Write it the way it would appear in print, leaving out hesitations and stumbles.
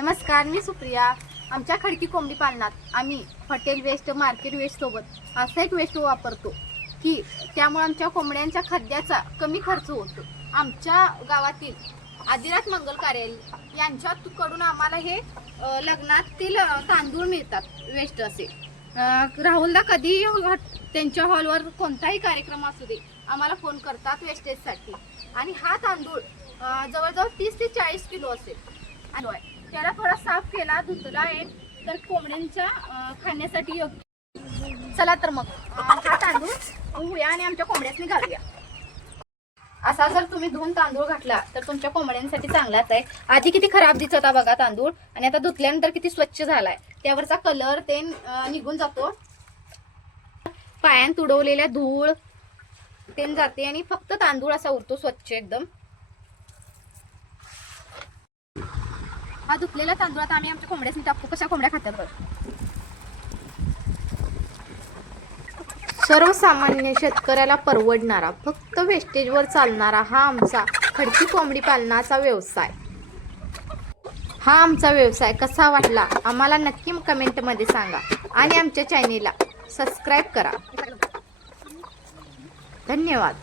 नमस्कार, मी सुप्रिया. आमच्या खडकी कोंबडी पालनात आम्ही हॉटेल वेस्ट, मार्केट वेस्ट सोबत असा एक वेस्ट वापरतो की त्यामुळे आमच्या कोंबड्यांच्या खाद्याचा कमी खर्च होतो. आमच्या गावातील आदिनाथ मंगल कार्यालय यांच्याकडून आम्हाला हे लग्नातील तांदूळ मिळतात वेस्ट असे. राहुलदा कधी त्यांच्या हॉलवर कोणताही कार्यक्रम असू दे आम्हाला फोन करतात वेस्टेजसाठी. आणि हा तांदूळ जवळजवळ 30 ते 40 किलो असेल. आणि त्याला थोडा साफ केला, धुतला आहे तर कोंबड्यांच्या खाण्यासाठी योग्य. चला तर मग हा तांदूळ धुवूया आणि आमच्या कोंबड्यासनी घालूया. असा जर तुम्ही धुवून तांदूळ घातला तर तुमच्या कोंबड्यांसाठी चांगलाच आहे. आधी किती खराब दिसत होता बघा तांदूळ, आणि आता धुतल्यानंतर किती स्वच्छ झालाय. त्यावरचा कलर ते निघून जातो, पायात उडवलेल्या धूळ ते जाते आणि फक्त तांदूळ असा उरतो स्वच्छ एकदम. हा धुतलेला तांदूळात आम्ही आमच्या कोंबड्यासनी टाकतो. कशा कोंबड्या खात्यात बघ. सर्वसामान्य शेतकऱ्याला परवडणारा, फक्त वेस्टेजवर चालणारा हा आमचा खडकी कोंबडी पालनाचा व्यवसाय. हा आमचा व्यवसाय कसा वाटला आम्हाला नक्की कमेंटमध्ये सांगा आणि आमच्या चॅनेलला सबस्क्राईब करा. धन्यवाद.